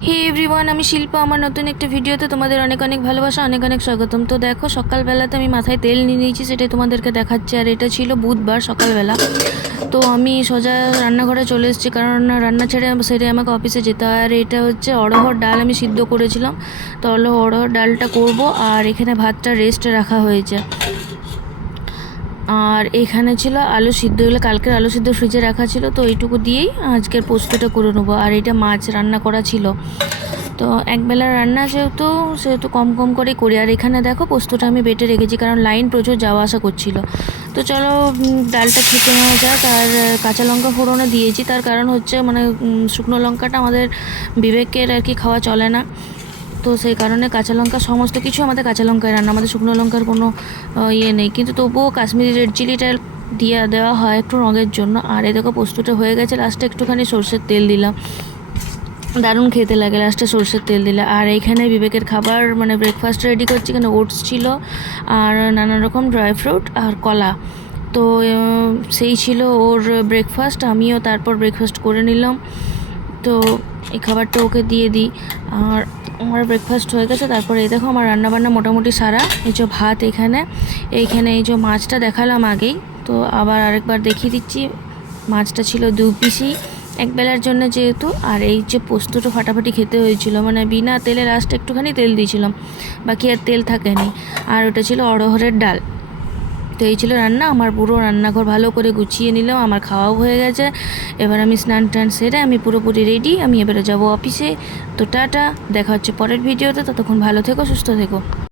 হে everyone আমি শিল্পা। আমার নতুন একটা ভিডিওতে তোমাদের অনেক অনেক ভালোবাসা, অনেক অনেক স্বাগতম। তো দেখো, সকালবেলাতে আমি মাথায় তেল নিয়ে নিয়েছি, সেটাই তোমাদেরকে দেখাচ্ছি। আর এটা ছিল বুধবার সকালবেলা। তো আমি সোজা রান্নাঘরে চলে এসেছি, কারণ রান্না ছেড়ে সেরে আমাকে অফিসে যেতে হয়। আর এটা হচ্ছে অড়হর ডাল আমি সিদ্ধ করেছিলাম। তো অড়হর ডালটা করব, আর এখানে ভাতটা রেস্টে রাখা হয়েছে। আর এখানে ছিল আলু সিদ্ধ হলে, কালকের আলু সিদ্ধ ফ্রিজে রাখা ছিল, তো এইটুকু দিয়েই আজকের পোস্তটা করে নেব। আর এটা মাছ রান্না করা ছিল। তো একবেলা রান্না যেহেতু, সেহেতু কম কম করে করি। আর এখানে দেখো, পোস্তটা আমি বেটে রেখেছি, কারণ লাইন প্রচুর যাওয়া আসা করছিল। তো চলো ডালটা খেতে নেওয়া যাক। আর কাঁচা লঙ্কা ফোড়নে দিয়েছি। তার কারণ হচ্ছে মানে শুকনো লঙ্কাটা আমাদের বিবেকের আর কি খাওয়া চলে না। তো সেই কারণে কাঁচা লঙ্কা, সমস্ত কিছু আমাদের কাঁচা লঙ্কায় রান্না। আমাদের শুকনো লঙ্কার কোনো ইয়ে নেই। কিন্তু তবুও কাশ্মীরি রেড চিলিটা দিয়ে, দেওয়া হয় একটু রঙের জন্য। আর এ দেখো, পোস্তটা হয়ে গেছে। লাস্টে একটুখানি সর্ষের তেল দিলাম। দারুণ খেতে লাগে। লাস্টে সর্ষের তেল দিলে। আর এইখানে বিবেকের খাবার মানে ব্রেকফাস্ট রেডি করছি। এখানে ওটস ছিল আর নানা রকম ড্রাই ফ্রুট আর কলা। তো সেই ছিল ওর ব্রেকফাস্ট আমিও তারপর ব্রেকফাস্ট করে নিলাম। তো এই খাবারটা ওকে দিয়ে দিই। আর আমার ব্রেকফাস্ট হয়ে গেছে, তারপরে এই দেখো আমার রান্নাবান্না মোটামুটি সারা। এই যে ভাত এখানে, এইখানে এই যে মাছটা দেখালাম আগেই। তো আবার আরেকবার দেখিয়ে দিচ্ছি, মাছটা ছিল দু পিসি, এক বেলার জন্য যেহেতু। আর এই যে পোস্তটা ফাটাফাটি খেতে হয়েছিল মানে বিনা তেলে লাস্ট একটুখানি তেল দিয়েছিলাম। বাকি আর তেল থাকেনি। আর ওটা ছিল অড়হরের ডাল। তো এই ছিল রান্না। আমার পুরো রান্নাঘর ভালো করে গুছিয়ে নিলাম, আমার খাওয়াও হয়ে গেছে। এবার আমি স্নান টান সেরে আমি পুরোপুরি রেডি আমি এবারে যাব অফিসে তো টাটা, দেখা হচ্ছে পরের ভিডিওতে ততক্ষণ ভালো থেকো, সুস্থ থেকো।